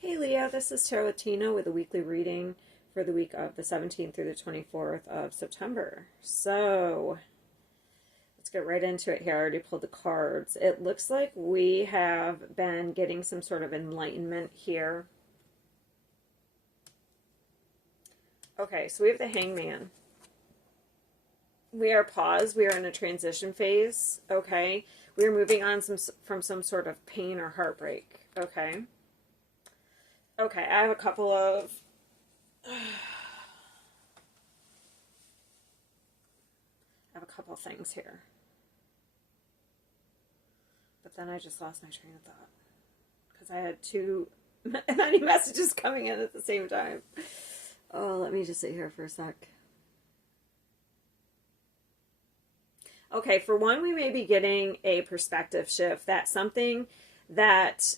Hey Leah, this is Tarot Tina with a weekly reading for the week of the 17th through the 24th of September. So let's get right into it here. I already pulled the cards. It looks like we have been getting some sort of enlightenment here. Okay, so we have the Hangman. We are paused. We are in a transition phase. Okay, we are moving on from some sort of pain or heartbreak. Okay. Okay, I have a couple of things here. But then I just lost my train of thought because I had too many messages coming in at the same time. Oh, let me just sit here for a sec. Okay, for one, we may be getting a perspective shift. That's something that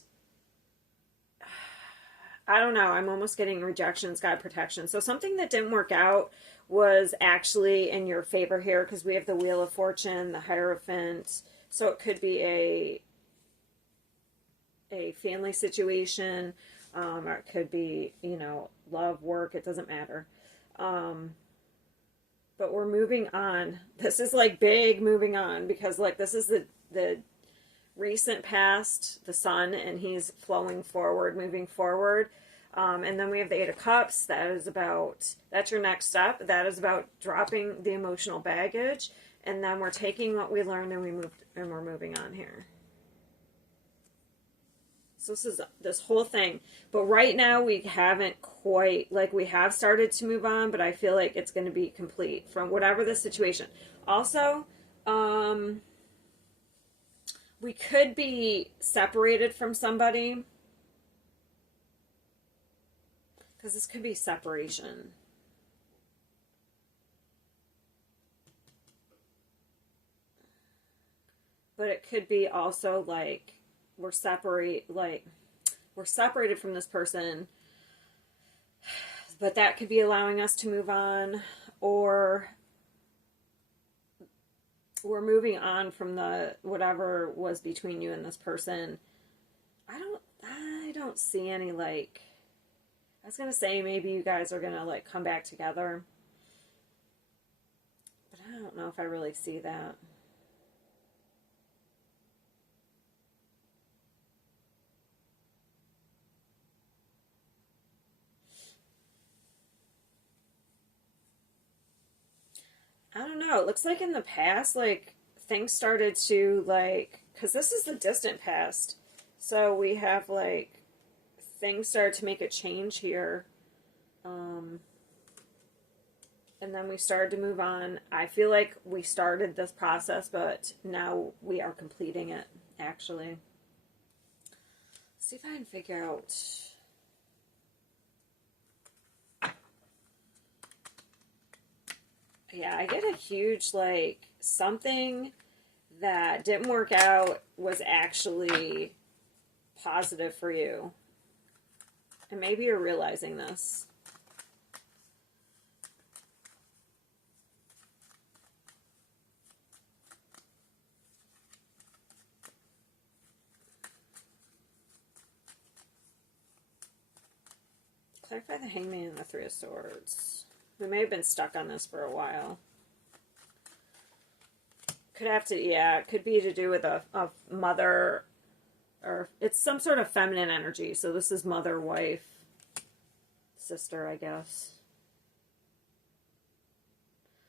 I don't know. I'm almost getting rejections, God protection. So something that didn't work out was actually in your favor here because we have the Wheel of Fortune, the Hierophant. So it could be a family situation, or it could be, love, work. It doesn't matter. But we're moving on. This is like big moving on because like this is the recent past, the sun, and he's flowing forward, moving forward. And then we have the Eight of Cups. That's your next step. That is about dropping the emotional baggage. And then we're taking what we learned and we're moving on here. So this is this whole thing. But right now we haven't quite, like we have started to move on, but I feel like it's going to be complete from whatever the situation. Also, we could be separated from somebody because this could be separation. But it could be also like we're separated from this person, but that could be allowing us to move on, or we're moving on from the whatever was between you and this person. I don't see any like I was gonna say maybe you guys are gonna like come back together. But I don't know if I really see that. I don't know. It looks like in the past, like things started to like, because this is the distant past. So we have like things started to make a change here. Um, and then we started to move on. I feel like we started this process, but now we are completing it, actually. Let's see if I can figure out. Yeah, I get a huge, like, something that didn't work out was actually positive for you. And maybe you're realizing this. Clarify the Hangman and the Three of Swords. We may have been stuck on this for a while. Could have to, yeah, it could be to do with a mother, or it's some sort of feminine energy. So this is mother, wife, sister, I guess.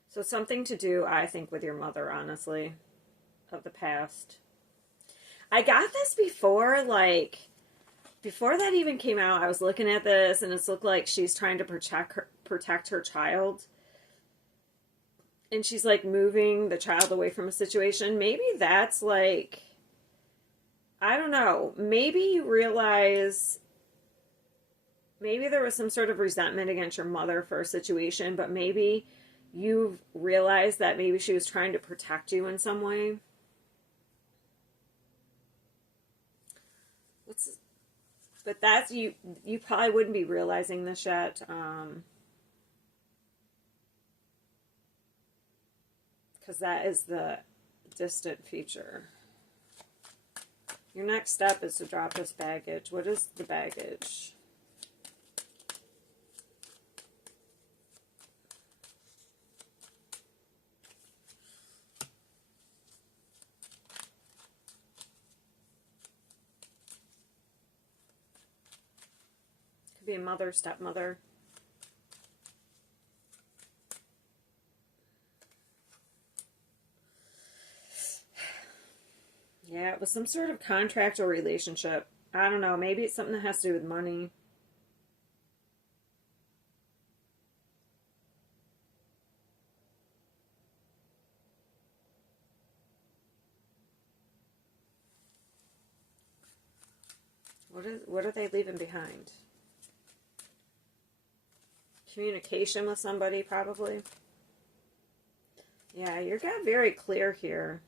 So something to do, I think, with your mother, honestly, of the past. I got this before, like, before that even came out. I was looking at this, and it's looked like she's trying to protect her child. And she's, like, moving the child away from a situation. Maybe that's, like, I don't know. Maybe you realize maybe there was some sort of resentment against your mother for a situation, but maybe you've realized that maybe she was trying to protect you in some way. But that's you probably wouldn't be realizing this yet, because that is the distant future. Your next step is to drop this baggage. What is the baggage? Could be a mother, stepmother. Yeah, it was some sort of contract or relationship. I don't know. Maybe it's something that has to do with money. What are they leaving behind? Communication with somebody, probably. Yeah, you're got very clear here.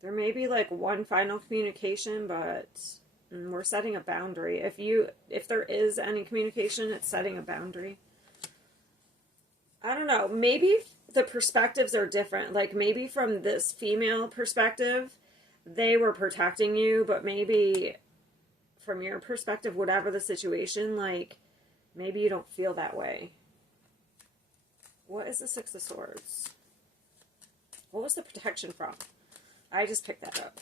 There may be like one final communication, but we're setting a boundary. If there is any communication, it's setting a boundary. I don't know. Maybe the perspectives are different. Like maybe from this female perspective, they were protecting you, but maybe from your perspective, whatever the situation, like maybe you don't feel that way. What is the Six of Swords? What was the protection from? I just picked that up.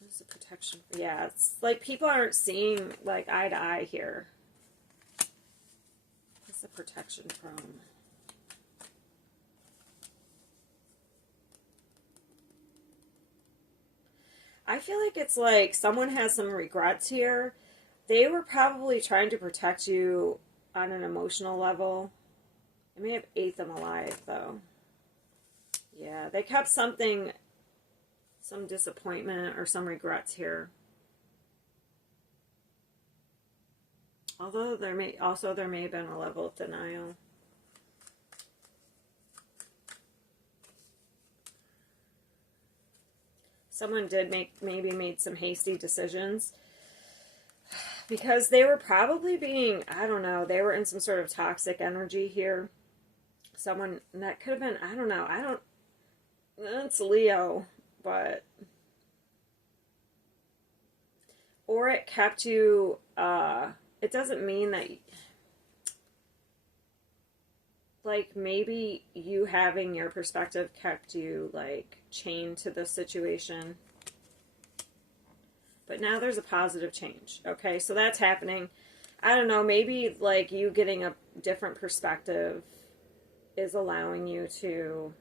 What is the protection? Yeah, it's like people aren't seeing like eye to eye here. What's the protection from? I feel like it's like someone has some regrets here. They were probably trying to protect you on an emotional level. They may have ate them alive, though. Yeah, they kept something, some disappointment or some regrets here. Although there may have been a level of denial. Someone did maybe made some hasty decisions because they were probably being, I don't know, they were in some sort of toxic energy here. Someone that could have been, I don't know, it's Leo, but, or it kept you, it doesn't mean that, like, maybe you having your perspective kept you, like, chained to the situation. But now there's a positive change, okay? So that's happening. I don't know, maybe, like, you getting a different perspective is allowing you to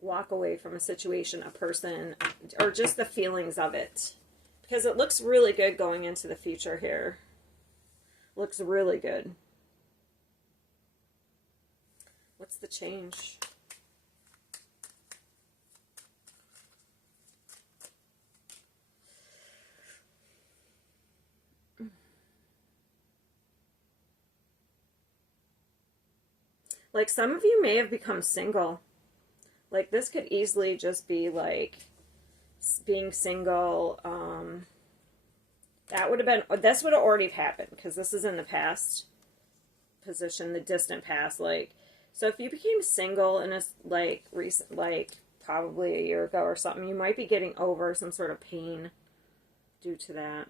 walk away from a situation, a person, or just the feelings of it. Because it looks really good going into the future here. Looks really good. What's the change? Like, some of you may have become single. Like, this could easily just be, like, being single. That would have been, this would have already happened, because this is in the past position, the distant past. Like, so if you became single in a, like, recent, like, probably a year ago or something, you might be getting over some sort of pain due to that.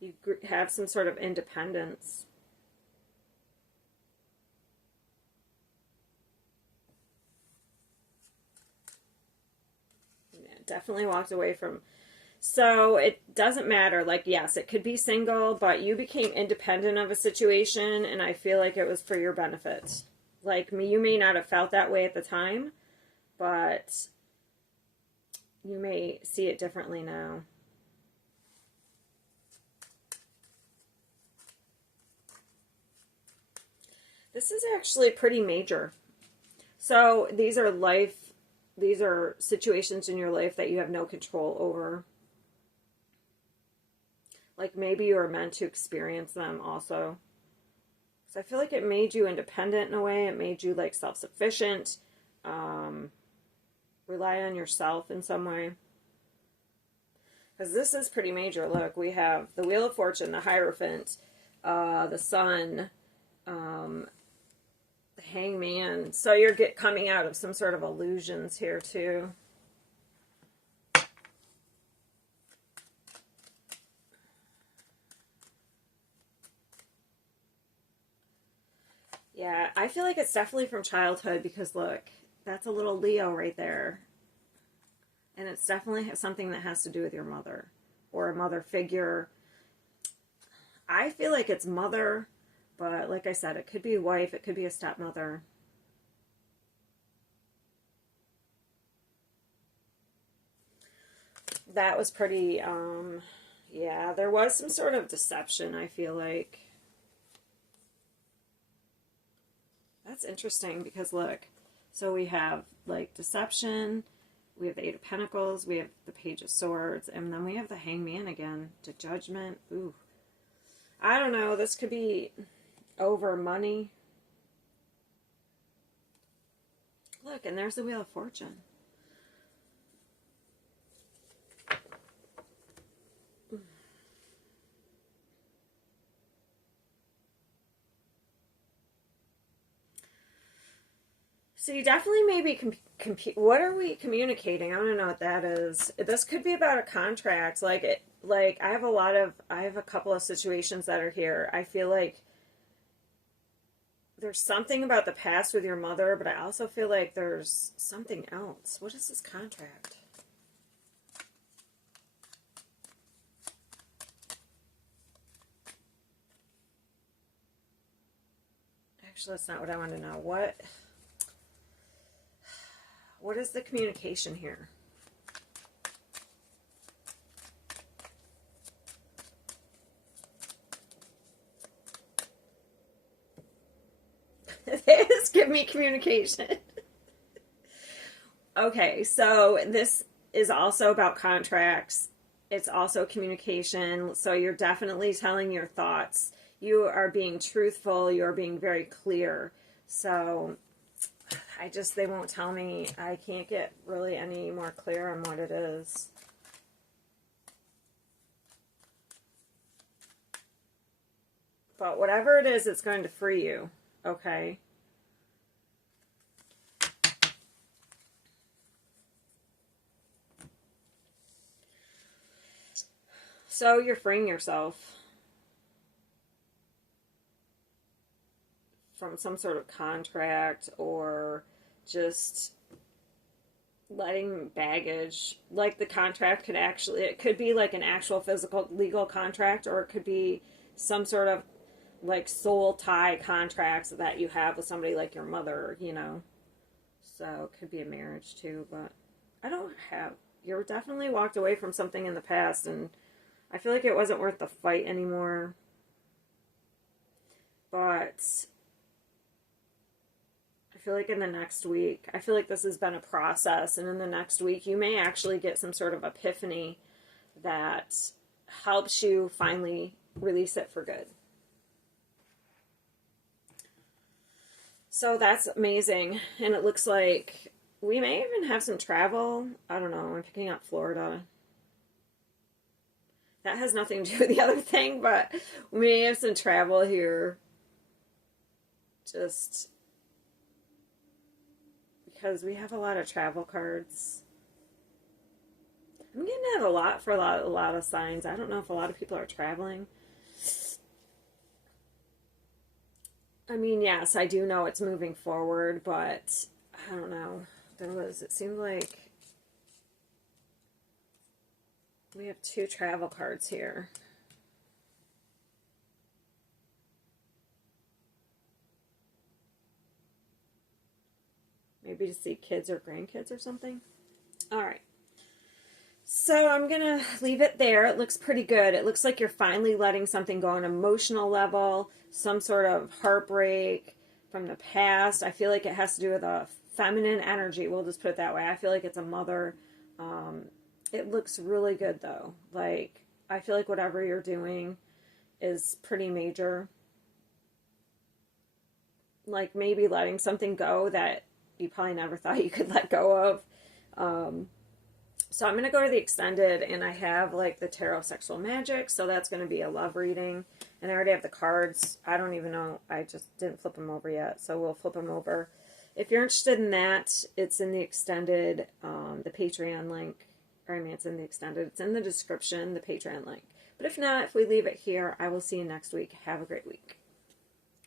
You have some sort of independence. Definitely walked away from. So it doesn't matter. Like, yes, it could be single, but you became independent of a situation, and I feel like it was for your benefit. Like, you may not have felt that way at the time, but you may see it differently now. This is actually pretty major. So these are situations in your life that you have no control over. Like, maybe you were meant to experience them also. So I feel like it made you independent in a way. It made you, like, self-sufficient. Rely on yourself in some way. Because this is pretty major. Look, we have the Wheel of Fortune, the Hierophant, the Sun, the Hangman. So you're coming out of some sort of illusions here too. Yeah, I feel like it's definitely from childhood because look, that's a little Leo right there. And it's definitely something that has to do with your mother. or a mother figure. I feel like it's mother, but like I said, it could be a wife, it could be a stepmother. That was pretty, yeah, there was some sort of deception, I feel like. That's interesting because look, so we have like deception, we have the Eight of Pentacles, we have the Page of Swords, and then we have the Hangman again, to Judgment. Ooh. I don't know, this could be over money. Look, and there's the Wheel of Fortune. So you definitely maybe what are we communicating? I don't know what that is. This could be about a contract. Like I have a couple of situations that are here. I feel like there's something about the past with your mother, but I also feel like there's something else. What is this contract? Actually, that's not what I want to know. What is the communication here? This give me communication. Okay, so this is also about contracts. It's also communication. So you're definitely telling your thoughts. You are being truthful. You're being very clear. So they won't tell me. I can't get really any more clear on what it is. But whatever it is, it's going to free you. Okay? So you're freeing yourself from some sort of contract or just letting baggage, like the contract it could be like an actual physical legal contract, or it could be some sort of like soul tie contracts that you have with somebody like your mother, you know. So it could be a marriage too, but you're definitely walked away from something in the past, and I feel like it wasn't worth the fight anymore. But I feel like in the next week, I feel like this has been a process, and in the next week, you may actually get some sort of epiphany that helps you finally release it for good. So that's amazing. And it looks like we may even have some travel. I don't know. I'm picking up Florida. That has nothing to do with the other thing, but we may have some travel here. Just because we have a lot of travel cards. I'm getting that a lot for a lot of signs. I don't know if a lot of people are traveling. I mean, yes, I do know it's moving forward, but I don't know. It seemed like we have 2 travel cards here. Maybe to see kids or grandkids or something. All right. So I'm going to leave it there. It looks pretty good. It looks like you're finally letting something go on an emotional level, some sort of heartbreak from the past. I feel like it has to do with a feminine energy. We'll just put it that way. I feel like it's a mother. It looks really good, though. Like, I feel like whatever you're doing is pretty major. Like, maybe letting something go that you probably never thought you could let go of. So I'm going to go to the extended, and I have like the Tarot Sexual Magic, so that's going to be a love reading. And I already have the cards. I don't even know. I just didn't flip them over yet, so we'll flip them over. If you're interested in that, it's in the extended, the Patreon link. Or I mean, it's in the extended. It's in the description, the Patreon link. But if not, if we leave it here, I will see you next week. Have a great week.